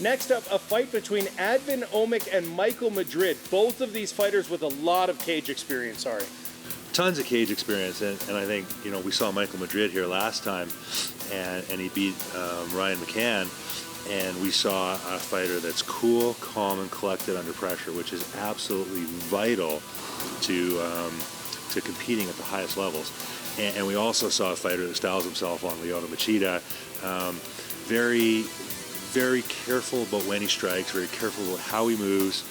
Next up, a fight between Advin Omic and Michael Madrid. Both of these fighters with a lot of cage experience, sorry. Tons of cage experience, and I think, you know, we saw Michael Madrid here last time, and he beat Ryan McCann, and we saw a fighter that's cool, calm, and collected under pressure, which is absolutely vital to competing at the highest levels. And we also saw a fighter that styles himself on Lyoto Machida, very, very careful about when he strikes, very careful about how he moves.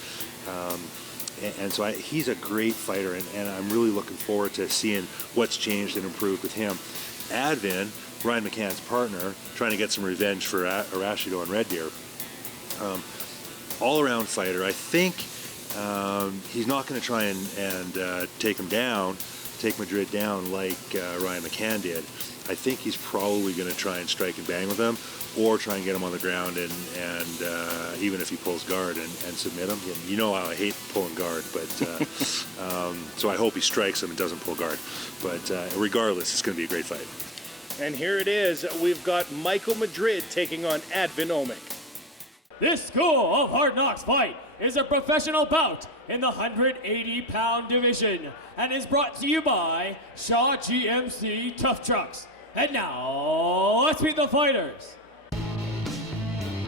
And so he's a great fighter, and I'm really looking forward to seeing what's changed and improved with him. Advin, Ryan McCann's partner, trying to get some revenge for Arashido and Red Deer. All-around fighter. I think he's not going to try and take Madrid down like Ryan McCann did. I think he's probably going to try and strike and bang with him, or try and get him on the ground and even if he pulls guard and submit him. You know how I hate pulling guard, but so I hope he strikes him and doesn't pull guard. But regardless, it's going to be a great fight. And here it is. We've got Michael Madrid taking on Advin Omic. This School of Hard Knocks fight is a professional bout in the 180-pound division and is brought to you by Shaw GMC Tough Trucks. And now, let's meet the fighters.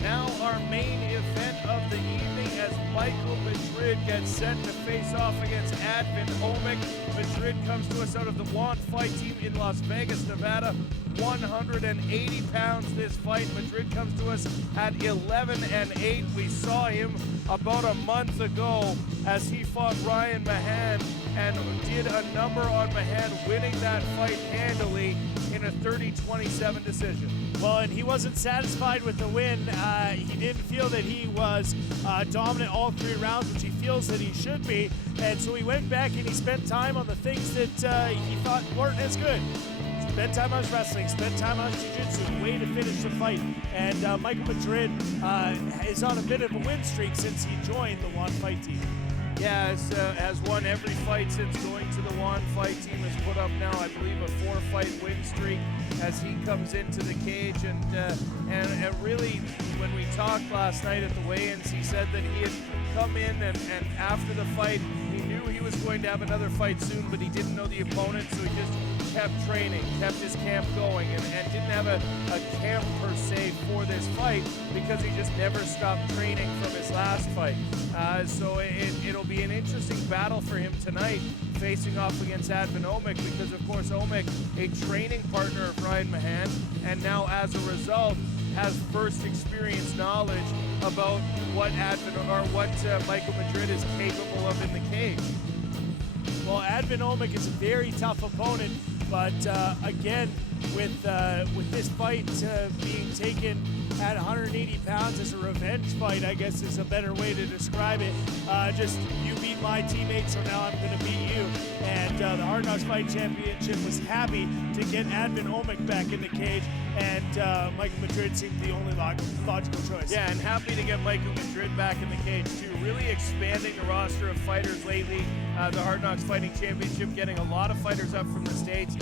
Now our main event of the evening as Michael Madrid gets set to face off against Advin Omic. Madrid comes to us out of the One Fight Team in Las Vegas, Nevada. 180 pounds this fight. Madrid comes to us at 11-8. We saw him about a month ago as he fought Ryan Mahan and did a number on Mahan, winning that fight handily in a 30-27 decision. Well, and he wasn't satisfied with the win. He didn't feel that he was dominant all 3 rounds, which he feels that he should be. And so he went back and he spent time on the things that he thought weren't as good. Spent time on his wrestling, spent time on his jiu-jitsu, way to finish the fight. And Michael Madrid is on a bit of a win streak since he joined the One Fight Team. Yeah, has won every fight since going to the One Fight Team. Has put up now, I believe, a 4-fight win streak as he comes into the cage. And really, when we talked last night at the weigh-ins, he said that he had come in and after the fight, he knew he was going to have another fight soon, but he didn't know the opponent, so he just kept training, kept his camp going, and didn't have a camp per se for this fight because he just never stopped training from his last fight. So it'll be an interesting battle for him tonight, facing off against Advin Omic, because of course Omic, a training partner of Ryan Mahan, and now as a result has first experience knowledge about what Michael Madrid is capable of in the cage. Well, Advin Omic is a very tough opponent, but again, with this fight being taken at 180 pounds as a revenge fight, I guess is a better way to describe it. Just, you beat my teammate, so now I'm going to beat you. And the Hard Knocks Fight Championship was happy to get Advin Omic back in the cage, and Michael Madrid seemed the only logical choice. Yeah, and happy to get Michael Madrid back in the cage too. Really expanding the roster of fighters lately. The Hard Knocks Fighting Championship getting a lot of fighters up from the States.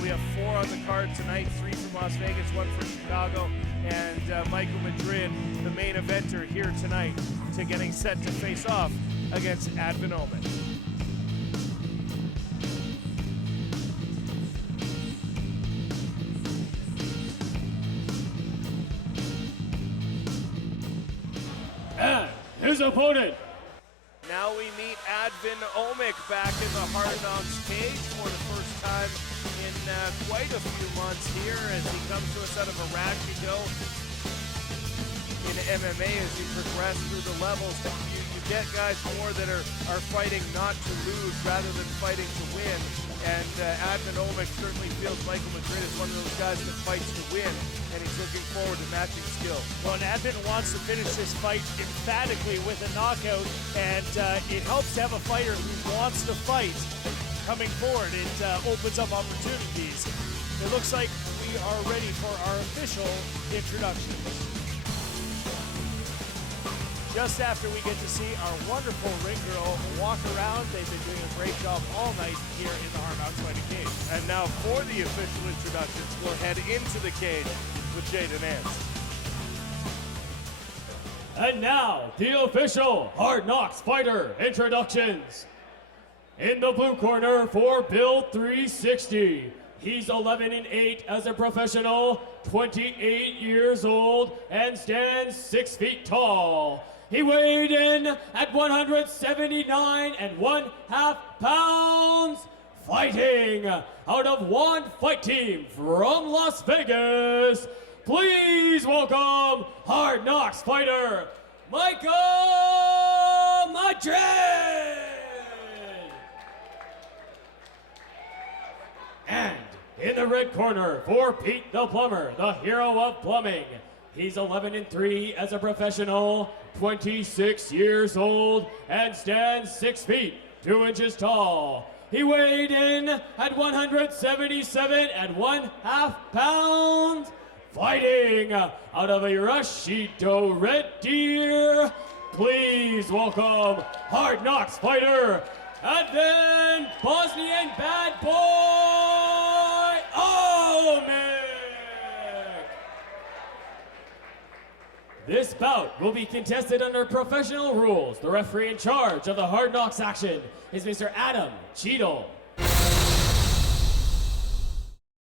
We have 4 on the card tonight, 3 from Las Vegas, 1 from Chicago, and Michael Madrid, the main eventer here tonight, to getting set to face off against Advin Omic. And his opponent. Now we meet Advin Omic back in the Hard Knocks cage for the first time in quite a few months here as he comes to us out of Arashido in MMA as you progress through the levels. You get guys more that are fighting not to lose rather than fighting to win. And Advin Omic certainly feels Michael Madrid is one of those guys that fights to win, and he's looking forward to matching skill. Well, and Advin wants to finish this fight emphatically with a knockout, and it helps to have a fighter who wants to fight coming forward. It opens up opportunities. It looks like we are ready for our official introduction. Just after we get to see our wonderful ring girl walk around, they've been doing a great job all night here in the Hard Knocks Fighting Cage. And now for the official introductions, we'll head into the cage with Jaden Nance. And now, the official Hard Knocks fighter introductions. In the blue corner for Build 360, he's 11-8 as a professional, 28 years old, and stands 6 feet tall. He weighed in at 179 1/2 pounds, fighting out of One Fight Team from Las Vegas. Please welcome Hard Knocks fighter, Michael Madrid! And in the red corner for Pete the Plumber, the hero of plumbing. He's 11-3 as a professional, 26 years old, and stands 6 feet 2 inches tall. He weighed in at 177 1/2 pounds, fighting out of a Rashido Red Deer. Please welcome Hard Knocks fighter, Advent Bosnian Bad Boy Omic! This bout will be contested under professional rules. The referee in charge of the Hard Knocks action is Mr. Adam Cheadle.